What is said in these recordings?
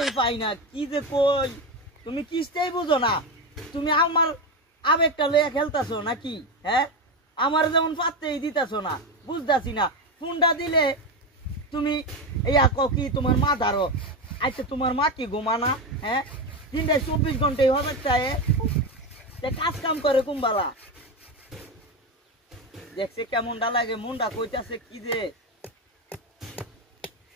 খুঁজেই পাই না কি যে কই তুমি কিস্তেই বুঝো না তুমি আমার আবেগটা লইয়া খেলতাছো নাকি হ্যাঁ আমার যেমন পাত্তেই দিতাছো না বুঝতাছি না ফোনটা দিলে তুমি ইয়া কি তোমার মা ধরো আচ্ছা তোমার মা কি ঘুমানা হ্যাঁ 24 ঘন্টাই হবে চায় কাজ কাম করে কুম্বালা দেখছে কেমনটা লাগে মনটা কইতাছে কি যে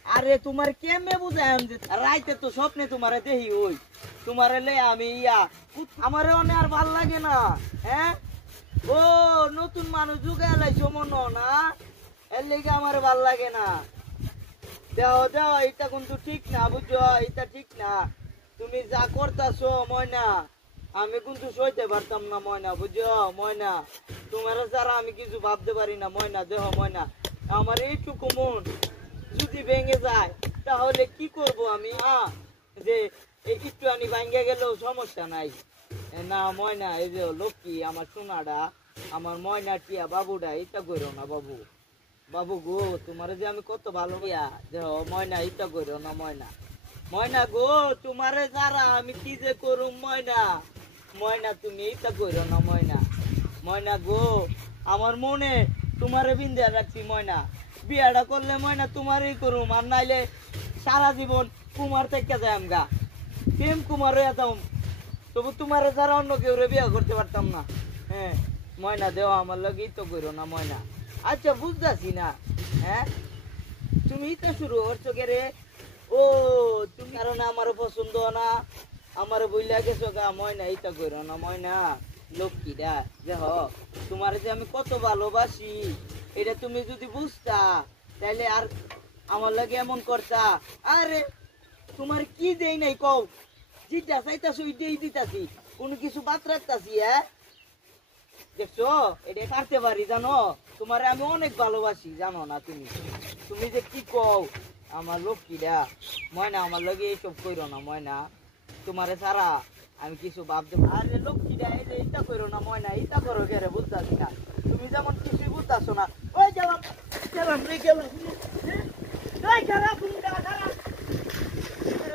আরে তোমার কেমনে বুঝাম যে রাইতে তো স্বপ্নে তোমারে দেখি ওই তোমারে লে আমি ইয়া আমারে অনেক আর ভাল লাগে না হ্যাঁ ও নতুন মানুষ যুগে এলাইছো মনো না এর লেগে আমার ভাল লাগে না দেও দেও এটা কিন্তু ঠিক না বুঝছো এটা ঠিক না তুমি যা করতাছো ময়না আমি কিন্তু সইতে পারতাম না ময়না বুঝছো ময়না তোমার ছাড়া আমি কিছু ভাবতে পারি না ময়না দেহ ময়না আমার এইটুকু মন যদি ভেঙে যায় তাহলে কি করব আমি যে একটু আনি ভাঙ্গে গেলেও সমস্যা নাই না ময়না এই যে লক্ষ্মী আমার সোনাটা আমার ময়না টিয়া বাবুটা এটা করো না বাবু বাবু গো তোমার যে আমি কত ভালো ইয়া দেহ ময়না এটা করো না ময়না ময়না গো তোমারে যারা আমি কি যে করুম ময়না ময়না তুমি এটা করো না ময়না ময়না গো আমার মনে তোমারে বিন্দা রাখছি ময়না বিয়াটা করলে ময়না তোমারই করুম আর নাইলে সারা জীবন কুমার থেকে যায় আমগা প্রেম কুমার হয়ে যাও তবু তোমার ছাড়া অন্য কেউ বিয়া করতে পারতাম না হ্যাঁ ময়না দেও আমার লগেই তো করো না ময়না আচ্ছা বুঝতেছি না হ্যাঁ তুমি তো শুরু করছো কে রে ও তুমি কারণ আমার পছন্দ না আমার বইলা গেছো গা ময়না এইটা করো না ময়না লক্ষ্মীটা যে তোমার যে আমি কত ভালোবাসি এটা তুমি যদি বুঝতা তাহলে আর আমার লাগে এমন করতা আরে তোমার কি দেই নাই কও যেটা চাইতাছো ওইটাই দিতাছি কোনো কিছু বাদ রাখতাছি হ্যাঁ দেখছো এটা কাটতে পারি জানো তোমার আমি অনেক ভালোবাসি জানো না তুমি তুমি যে কি কও আমার লক্ষ্মীটা ময়না আমার লগে এইসব কইরো না ময়না তোমারে সারা আমি কিছু ভাবতে আরে লক্ষ্মীটা এই যে এটা করো না ময়না এটা করো গেরে বুঝতাছি না তুমি যেমন কিছুই বুঝতাছো না ওই গেলাম গেলাম রে গেলাম এই খারাপ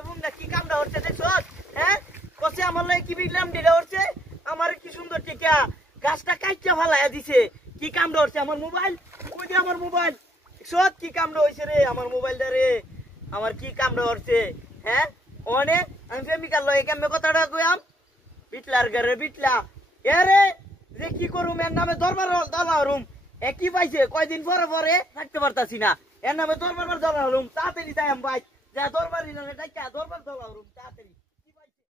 বুমটা কি কামটা হচ্ছে দেখছো হ্যাঁ কসে আমার লাগে কি বিগলাম দিলে হচ্ছে আমার কি সুন্দর টিকা গাছটা কাইটা ফালাইয়া দিছে কি কামটা হচ্ছে আমার মোবাইল কই দে আমার মোবাইল সব কি কামটা হইছে রে আমার মোবাইলটা রে আমার কি কামটা হচ্ছে হ্যাঁ অনেক আমি প্রেমিকার লয়ে কেমনে কথাটা কইয়াম বিটলার ঘরে বিটলা এরে যে কি করুম এর নামে দরবার দলারুম একই পাইছে কয়দিন পরে পরে থাকতে পারতাছি না এর নামে দরবার দলারুম তাড়াতাড়ি যাই ভাই যা দরবারই না দরবার দলারুম তাড়াতাড়ি